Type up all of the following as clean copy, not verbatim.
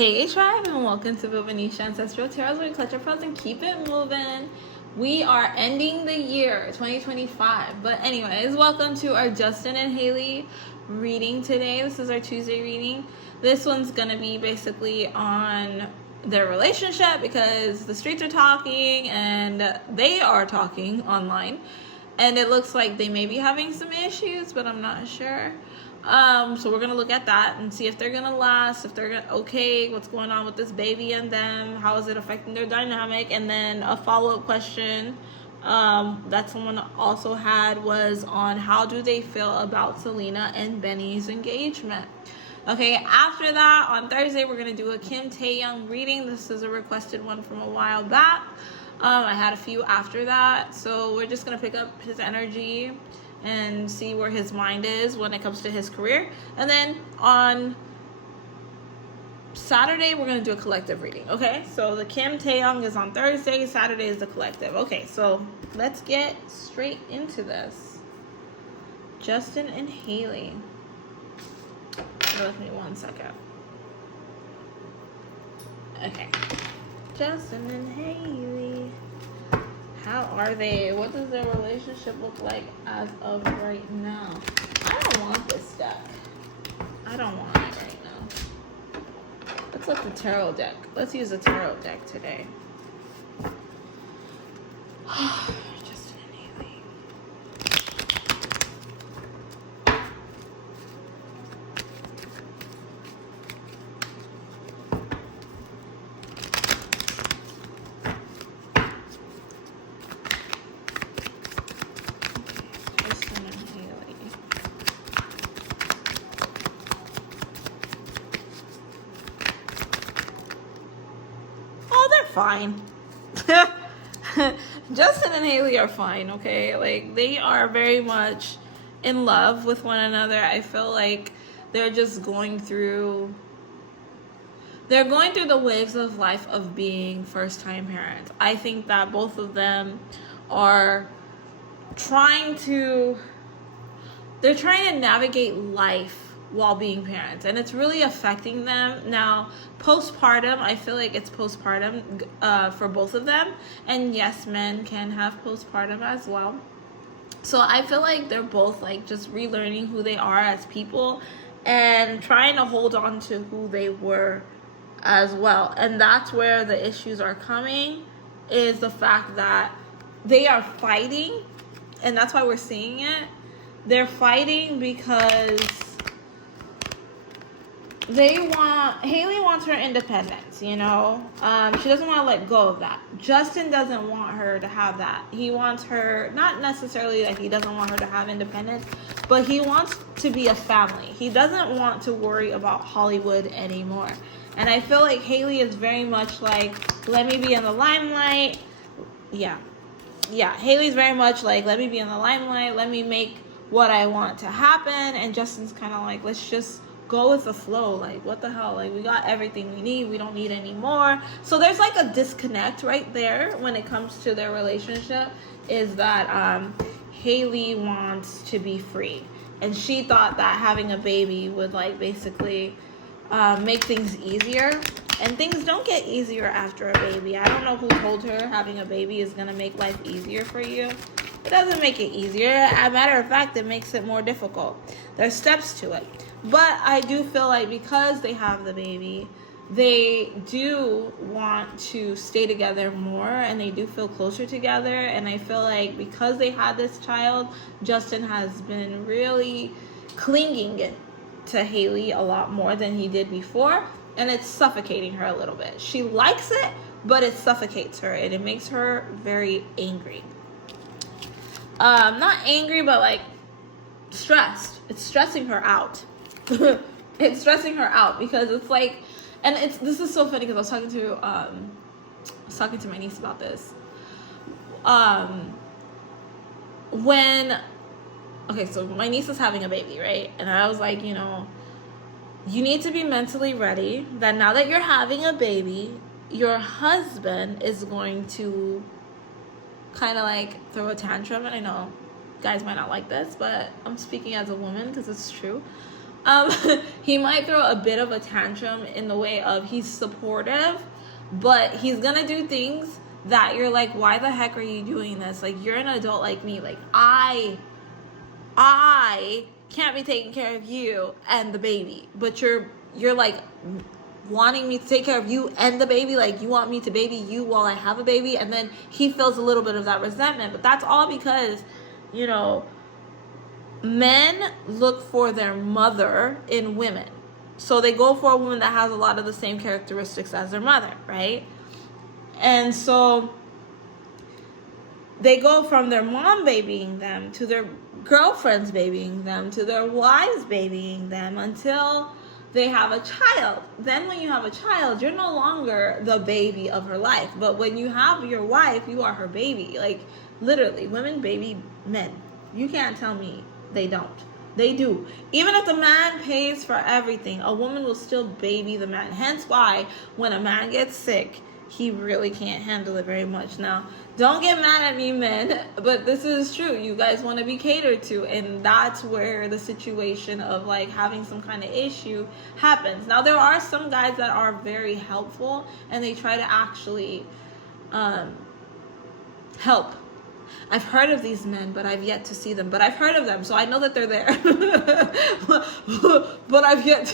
Hey tribe, and welcome to Bobo-Nesha Ancestral Tarot, where we clutch our pearls and keep it moving. We are ending the year 2025, but anyways, welcome to our Justin and Hailey reading today. This is our Tuesday reading. This one's gonna be basically on their relationship because the streets are talking and they are talking online, and it looks like they may be having some issues, but I'm not sure. So we're gonna look at that and see if they're gonna last, if they're okay, what's going on with this baby and them, how is it affecting their dynamic. And then a follow-up question that someone also had was on how do they feel about Selena and Benny's engagement. Okay, after that, on Thursday, we're gonna do a Kim Tae-young reading. This is a requested one from a while back. I had a few after that, so we're just gonna pick up his energy and see where his mind is when it comes to his career. And then on Saturday, we're going to do a collective reading. Okay, so the Kim Tae-young is on Thursday. Saturday is the collective. Okay, so let's get straight into this. Justin and Hailey. Bear with me 1 second. Okay. Justin and Hailey. How are they? What does their relationship look like as of right now? I don't want this deck. I don't want it right now. Let's look at the tarot deck. Let's use the tarot deck today. Justin and Hailey. Fine. Justin and Hailey are fine, okay? Like, they are very much in love with one another. I feel like they're just going through the waves of life of being first-time parents. I think that both of them are trying to navigate life while being parents, and it's really affecting them. Now, postpartum, I feel like it's postpartum for both of them, and yes, men can have postpartum as well. So I feel like they're both like just relearning who they are as people and trying to hold on to who they were as well. And that's where the issues are coming, is the fact that they are fighting, and that's why we're seeing it. They're fighting because Hailey wants her independence, you know? She doesn't want to let go of that. Justin doesn't want her to have that. He wants her, not necessarily that he doesn't want her to have independence, but he wants to be a family. He doesn't want to worry about Hollywood anymore. And I feel like Hailey is very much like, let me be in the limelight. Yeah, Hailey's very much like, let me be in the limelight. Let me make what I want to happen. And Justin's kind of like, let's just go with the flow. Like, what the hell? Like, we got everything we need. We don't need any more. So there's like a disconnect right there when it comes to their relationship, is that Hailey wants to be free. And she thought that having a baby would like basically make things easier. And things don't get easier after a baby. I don't know who told her having a baby is going to make life easier for you. It doesn't make it easier. As a matter of fact, it makes it more difficult. There's steps to it. But I do feel like because they have the baby, they do want to stay together more, and they do feel closer together. And I feel like because they had this child, Justin has been really clinging to Hailey a lot more than he did before. And it's suffocating her a little bit. She likes it, but it suffocates her, and it makes her very angry. Not angry, but like stressed. It's stressing her out. It's stressing her out because it's like, and this is so funny because I was talking to my niece about this. So my niece is having a baby, right? And I was like, you know, you need to be mentally ready that now that you're having a baby, your husband is going to kind of like throw a tantrum. And I know guys might not like this, but I'm speaking as a woman because it's true. Um, he might throw a bit of a tantrum in the way of he's supportive, but he's gonna do things that you're like, why the heck are you doing this? Like, you're an adult like me. Like, I can't be taking care of you and the baby, but you're like wanting me to take care of you and the baby. Like, you want me to baby you while I have a baby. And then he feels a little bit of that resentment, but that's all because, you know, men look for their mother in women. So they go for a woman that has a lot of the same characteristics as their mother, right? And so they go from their mom babying them to their girlfriends babying them to their wives babying them until they have a child. Then when you have a child, you're no longer the baby of her life. But when you have your wife, you are her baby. Like, literally, women baby men. You can't tell me they don't. They do. Even if the man pays for everything, a woman will still baby the man. Hence why when a man gets sick, he really can't handle it very much. Now, don't get mad at me, men, but this is true. You guys want to be catered to, and that's where the situation of like having some kind of issue happens. Now, there are some guys that are very helpful, and they try to actually help. I've heard of these men, but I've yet to see them. But I've heard of them, so I know that they're there. But I've yet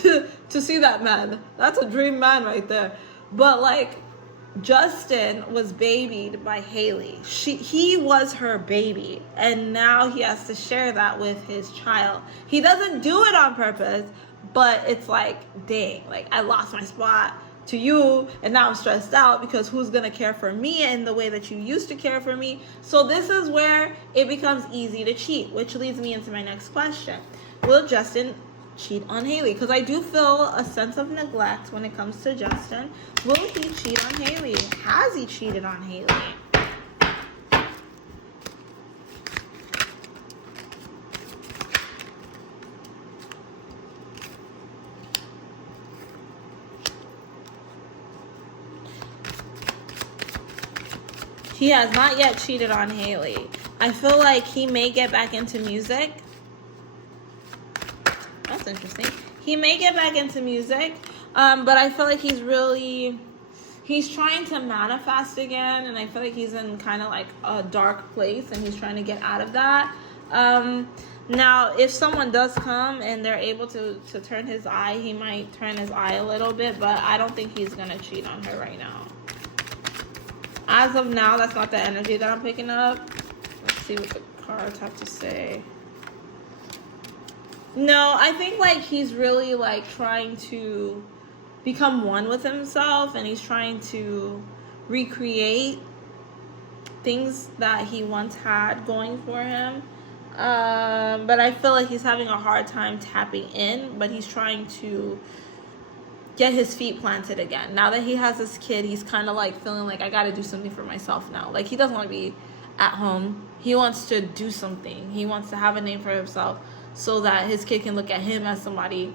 to see that man. That's a dream man right there. But like, Justin was babied by Hailey. He was her baby, and now he has to share that with his child. He doesn't do it on purpose, but it's like, dang, like I lost my spot to you, and now I'm stressed out because who's gonna care for me in the way that you used to care for me? So this is where it becomes easy to cheat, which leads me into my next question. Will Justin cheat on Hailey? Because I do feel a sense of neglect when it comes to Justin. Will he cheat on Hailey? Has he cheated on Hailey? He has not yet cheated on Hailey. I feel like he may get back into music. That's interesting. He may get back into music, but I feel like he's trying to manifest again, and I feel like he's in kind of like a dark place, and he's trying to get out of that. Now, if someone does come and they're able to turn his eye, he might turn his eye a little bit, but I don't think he's going to cheat on her right now. As of now, that's not the energy that I'm picking up. Let's see what the cards have to say. No, I think like he's really like trying to become one with himself, and he's trying to recreate things that he once had going for him. But I feel like he's having a hard time tapping in, but he's trying to get his feet planted again. Now that he has this kid, he's kind of like feeling like I got to do something for myself now. Like, he doesn't want to be at home. He wants to do something. He wants to have a name for himself so that his kid can look at him as somebody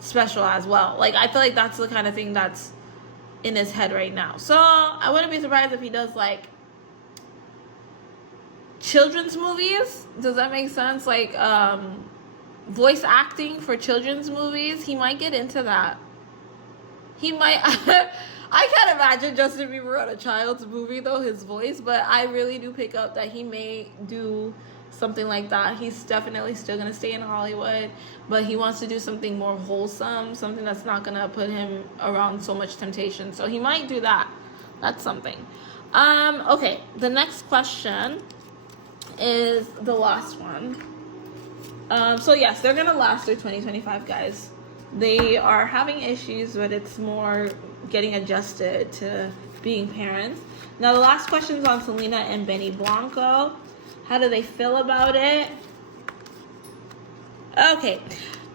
special as well. Like, I feel like that's the kind of thing that's in his head right now. So I wouldn't be surprised if he does like children's movies. Does that make sense? Like voice acting for children's movies. He might get into that. He might. I can't imagine Justin Bieber on a child's movie though, his voice, but I really do pick up that he may do something like that. He's definitely still gonna stay in Hollywood, but he wants to do something more wholesome, something that's not gonna put him around so much temptation. So he might do that. That's something. Okay, the next question is the last one. So yes, they're gonna last through 2025, guys. They are having issues, but it's more getting adjusted to being parents. Now, the last question is on Selena and Benny Blanco. How do they feel about it? Okay.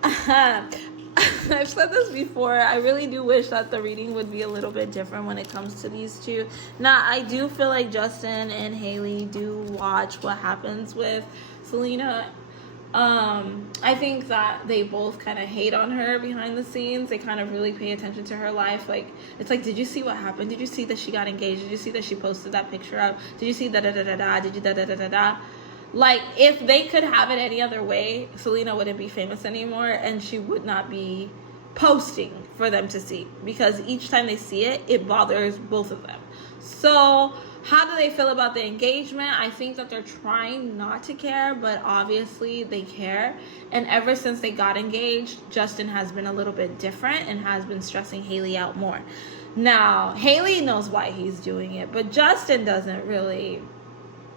I've said this before. I really do wish that the reading would be a little bit different when it comes to these two. Now, I do feel like Justin and Hailey do watch what happens with Selena. I think that they both kind of hate on her behind the scenes. They kind of really pay attention to her life. Like, it's like, did you see what happened? Did you see that she got engaged? Did you see that she posted that picture up? Did you see da da da da da? Did you da da da da da? Like, if they could have it any other way, Selena wouldn't be famous anymore, and she would not be posting for them to see, because each time they see it, it bothers both of them. So how do they feel about the engagement? I think that they're trying not to care, but obviously they care. And ever since they got engaged, Justin has been a little bit different and has been stressing Hailey out more. Now, Hailey knows why he's doing it, but Justin doesn't really.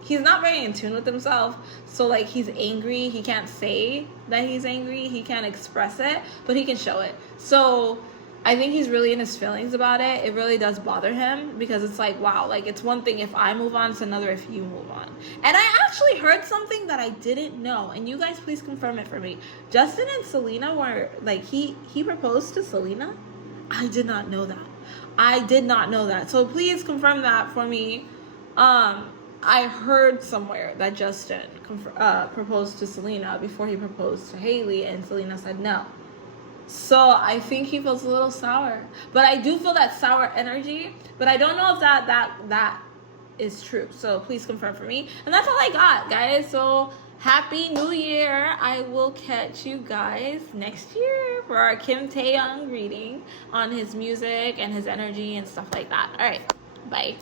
He's not very in tune with himself. So, like, he's angry. He can't say that he's angry. He can't express it, but he can show it. So I think he's really in his feelings about it. It really does bother him, because it's like, wow, like, it's one thing if I move on, it's another if you move on. And I actually heard something that I didn't know, and you guys please confirm it for me. Justin and Selena were, like, he proposed to Selena? I did not know that. I did not know that. So please confirm that for me. I heard somewhere that Justin proposed to Selena before he proposed to Hailey, and Selena said no. So I think he feels a little sour. But I do feel that sour energy, but I don't know if that is true. So please confirm for me. And that's all I got, guys. So Happy New Year. I will catch you guys next year for our Kim Taeyong reading on his music and his energy and stuff like that. All right. Bye.